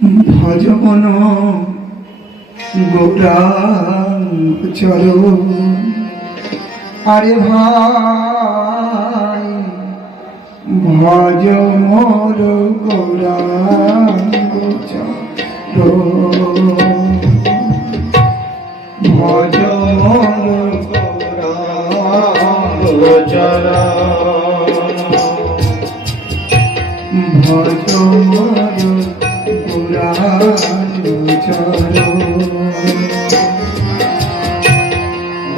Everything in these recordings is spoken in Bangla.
ভজমন গৌরাঙ্গ চলো আরে ভাই ভজ মোর গৌরাঙ্গ চরণ।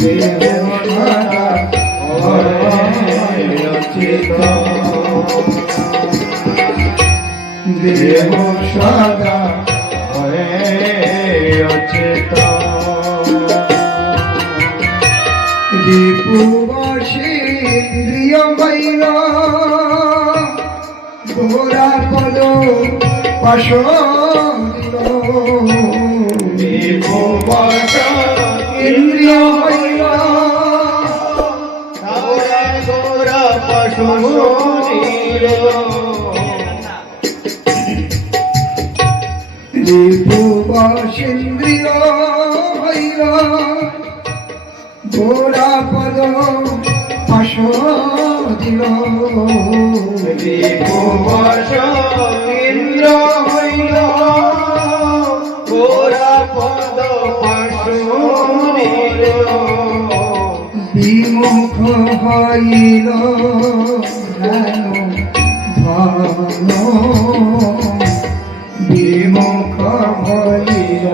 দেব সদা হয় দেব সদা রিপুবসেন্দ্রিয় বৈর গোরা পদ পাশ ইন্দ্রিয় রিপুবসেন্দ্রিয় বৈর গোরা পদ পাশ দিল ইন্দ্র হইল গোরা পদ পাশুনিল বিমুখ হইল ধন বিমুখ হইল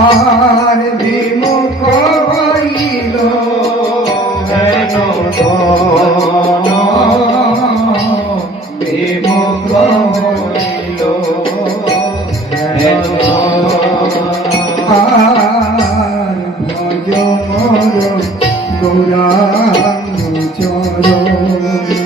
আর বিমুখ হইল হেন Amen.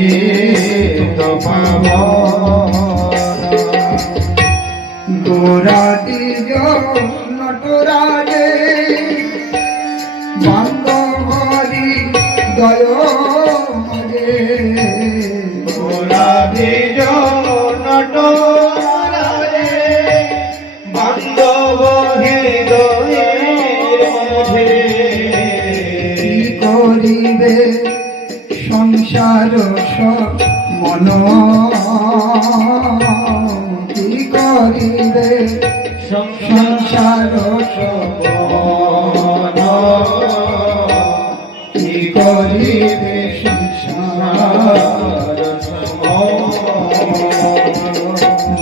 পতিত পাবন গোরা দিজ নটরাজে বান্ধবরি দয় মজে গোলাভিজ কি করিবে? সংসার কি করিবে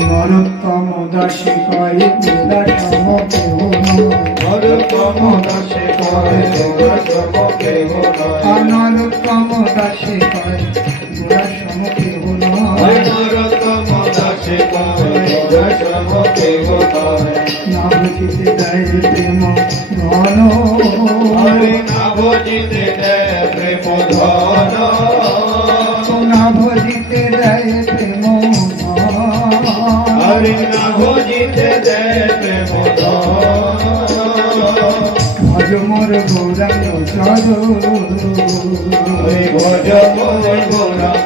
নরোত্তম দাসী কয় লীলা সম কেহ অনরোত্তম দাসী কয় না বুঝিতে দেয় প্রেম ঘন না ভজিতে দেয় প্রেম হরে না ভজিতে দেবে ভজ মোর গৌরাঙ্গ চর ভজ মোর গোরা